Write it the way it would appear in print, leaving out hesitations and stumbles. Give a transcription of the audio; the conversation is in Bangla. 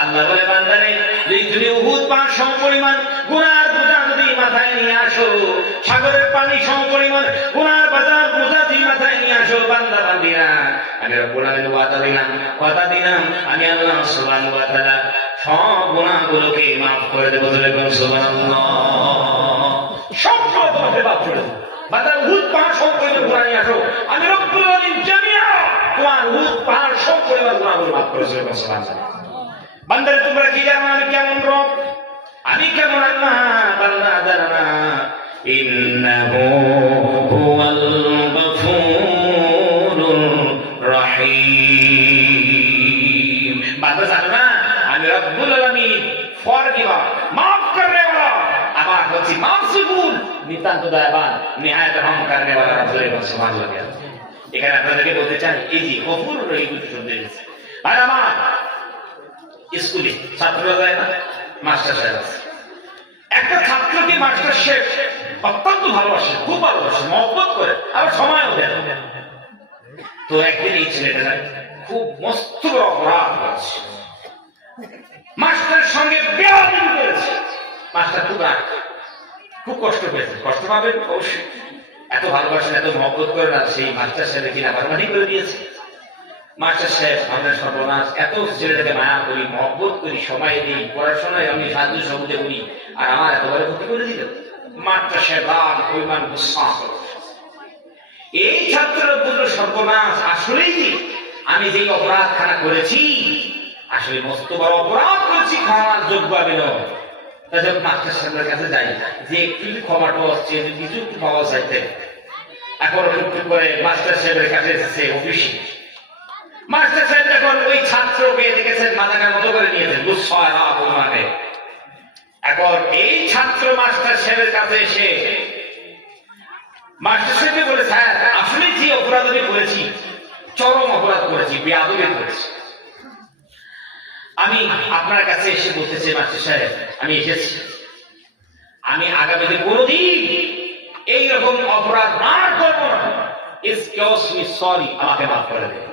আল্লাহ বলে বান্দারে যদি তুমি উহুদ পাহাড় সমপরিমাণ গুনার বোঝা যদি মাথায় নিয়ে আসো, সাগরের পানি সমপরিমাণ গুনার বোঝা যদি মাথায় নিয়ে আসো, বান্দা বান্দিরা আমি রব্বুল আলামিন কথা দিলাম আমি আল্লাহ সুবহানাহু ওয়া তাআলা সব গুনাহগুলোকে মাফ করে দেব। সুবহানাল্লাহ, সব তোমাকে মাফ করে দেব। বান্দা উহুদ পাহাড় সমপরিমাণ গুনাহ নিয়ে আসো, আমি রব্বুল আলামিন জামিয়া তোমার উহুদ পাহাড় সব পরিমাণ গুনাহগুলো মাফ করে দেব। সুবহানাল্লাহ। বান্দারে তোমরা কি জানো আমি কেমন রব, আমি কেমন আল্লাহ? বান্দা জানো না? ইন্নাহু হুয়াল গফুরুর রহিম। বান্দা জানো না আমি রব্বুল আলামিন ফরগিভার, মাফ করনে वाला, আবার হচ্ছে মাসুবুল, নিতান্ত দয়াবান, নিহায়াত রহম করনে वाला রব্বুল আলামিন। সুবহানাল্লাহ। এখানে আপনাদেরকে বলতে চাই এই যে গফুর রহিম শব্দ এসেছে। আর আমার স্কুলে ছাত্ররা যায় না, মাস্টার সাহেব আছে, একটা ছাত্রকে মাস্টার সাহেব অত্যন্ত ভালোবাসে, খুব ভালোবাসে, মহব্বত করে, আবার সময়ও দেয়। তো একদিন এই ছেলেটা খুব মস্ত বড় অপরাধ করেছে, মাস্টারের সঙ্গে বেয়াদবি করেছে। মাস্টার খুব কষ্ট পেয়েছে, কষ্ট পাবে অবশ্যই, এত ভালোবাসেন, এত মহব্বত করে না, সেই মাস্টার সাহেব কিনা বারবারই করে দিয়েছে। মাস্টার সাহেব আমাদের সর্বনাশ, এত ছেলেটাকে মায়া করি, মহব্বত করি, সময় দিই, পড়াশোনায় আমি সাহায্য সহযোগিতা করি, আর আমার এতবারে ক্ষতি করে দিল। মাস্টার সাহেব রাগ পরিমাণ গুসা। এই ছাত্ররা বলল সর্বনাশ, আসলেই যে আমি যে অপরাধ খানা করেছি, আসলে মস্ত বড় অপরাধ করেছি, ক্ষমার যোগ্য আমি নয়। তা যখন মাস্টার সাহেবের কাছে যাই যে একটু ক্ষমাটা আসছে, কিছু একটু পাওয়া চাইতে, এখন একটু করে মাস্টার সাহেবের কাছে এসেছে অফিসে। মাস্টার সাহেব যখন ওই ছাত্রকে দেখেছেন মাথাটার মতো করে নিয়েছেন, মানে এখন এই ছাত্র মাস্টার সাহেবের কাছে এসে মাস্টার সাহেবকে বলে, স্যার আসলে যে অপরাধ আমি করেছি, চরম অপরাধ করেছি, বেয়াদবি করেছি, আমি আপনার কাছে এসে বলতেছি মাস্টার সাহেব আমি এসেছি, আমি আগামীতে কোনোদিন এইরকম অপরাধ আর করবো না, এক্সকিউজ মি, সরি, আমাকে মাফ করে দেন।